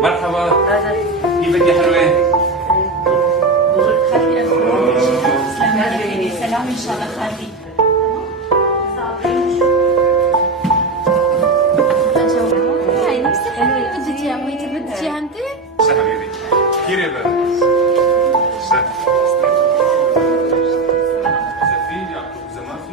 مرحبا. كيفك يا حلوة؟ سلام ان شاء الله خالتي. هاي نفس الحلوة بدك يا عمي بدك اياها انت؟ حبيبي كثير يا بنت. إذا في يعقوب إذا ما في